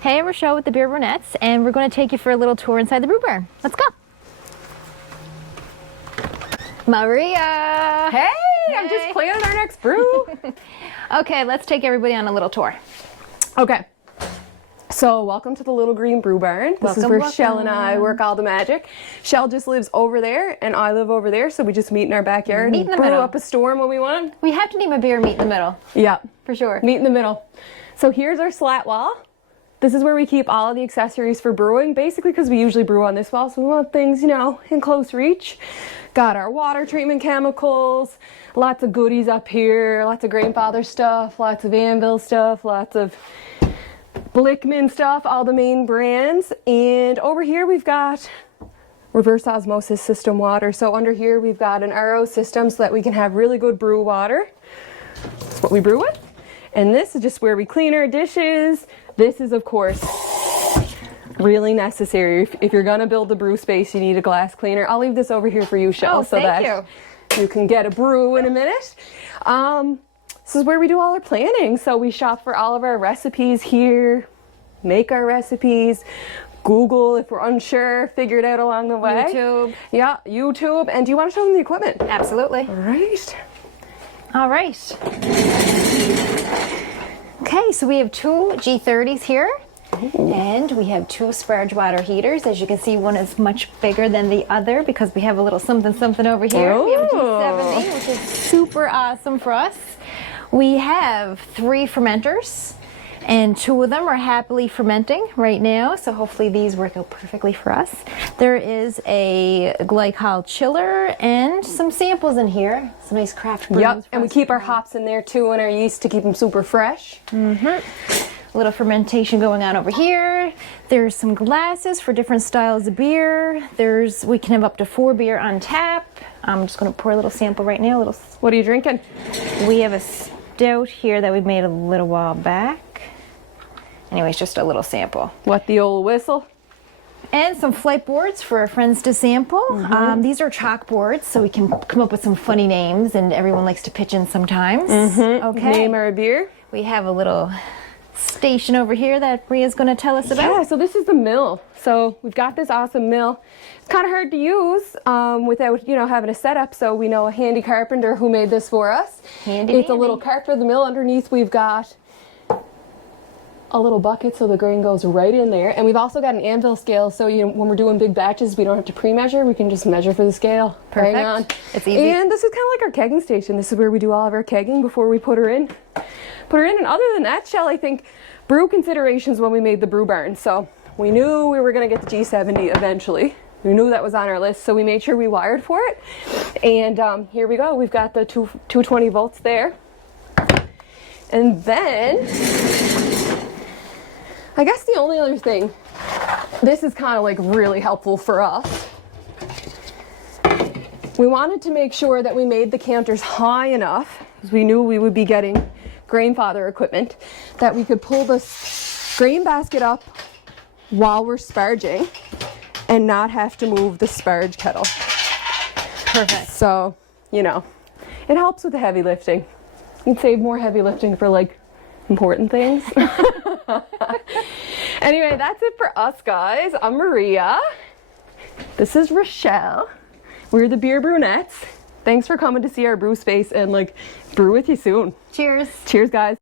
Hey, Rochelle with the Beer Brewnettes, and we're going to take you for a little tour inside the brew barn. Let's go. Maria! Hey, I'm just planning our next brew. Okay, let's take everybody on a little tour. Okay. So welcome to the Little Green Brew Barn. This is where Shell and I work all the magic. Shell just lives over there and I live over there, so we just meet in our backyard and brew up a storm when we want. We have to name a beer meet in the middle. Yeah. For sure. Meet in the middle. So here's our slat wall. This is where we keep all of the accessories for brewing, basically because we usually brew on this wall, so we want things, you know, in close reach. Got our water treatment chemicals, lots of goodies up here, lots of Grainfather stuff, lots of Anvil stuff, lots of Blickman stuff, all the main brands. And over here we've got reverse osmosis system water. So under here we've got an RO system so that we can have really good brew water. That's what we brew with. And this is just where we clean our dishes. This is, of course, really necessary. If you're gonna build a brew space, you need a glass cleaner. I'll leave this over here for you, Shell, so that you can get a brew in a minute. This is where we do all our planning. So we shop for all of our recipes here, make our recipes, Google if we're unsure, figure it out along the way. YouTube. Yeah, YouTube. And do you want to show them the equipment? Absolutely. All right. All right. Okay, so we have two G30s here. Ooh. And we have two sparge water heaters. As you can see, one is much bigger than the other because we have a little something over here. Oh. We have a G70, which is super awesome for us. We have 3 fermenters, and 2 of them are happily fermenting right now, so hopefully these work out perfectly for us. There is a glycol chiller and some samples in here. Some nice craft brews. Yep, and we keep our hops in there too and our yeast to keep them super fresh. Mm-hmm. A little fermentation going on over here. There's some glasses for different styles of beer. We can have up to 4 beer on tap. I'm just going to pour a little sample right now. What are you drinking? We have a stout here that we made a little while back. Anyways, just a little sample. What, the old whistle? And some flight boards for our friends to sample. Mm-hmm. These are chalkboards, so we can come up with some funny names, and everyone likes to pitch in sometimes. Mm-hmm. Okay. Name our beer. We have a little station over here that Maria's going to tell us about. Yeah, so this is the mill. So we've got this awesome mill. It's kind of hard to use without, you know, having a setup. So we know a handy carpenter who made this for us. It's a little cart for the mill. Underneath we've got a little bucket so the grain goes right in there. And we've also got an anvil scale, so you know, when we're doing big batches, we don't have to pre-measure. We can just measure for the scale. Perfect. Hang on. It's easy. And this is kind of like our kegging station. This is where we do all of our kegging before we put her in. And other than that, Shell, I think Brew Considerations when we made the brew barn. So we knew we were going to get the G70 eventually. We knew that was on our list, so we made sure we wired for it. And here we go. We've got the 220 volts there. And then I guess the only other thing, this is kind of like really helpful for us. We wanted to make sure that we made the counters high enough, because we knew we would be getting Grainfather equipment, that we could pull this grain basket up while we're sparging and not have to move the sparge kettle. Perfect. So, you know, it helps with the heavy lifting. You can save more heavy lifting for like important things. Anyway, that's it for us, guys. I'm Maria. This is Rochelle. We're the Beer Brewnettes. Thanks for coming to see our brew space and like brew with you soon. Cheers. Cheers, guys.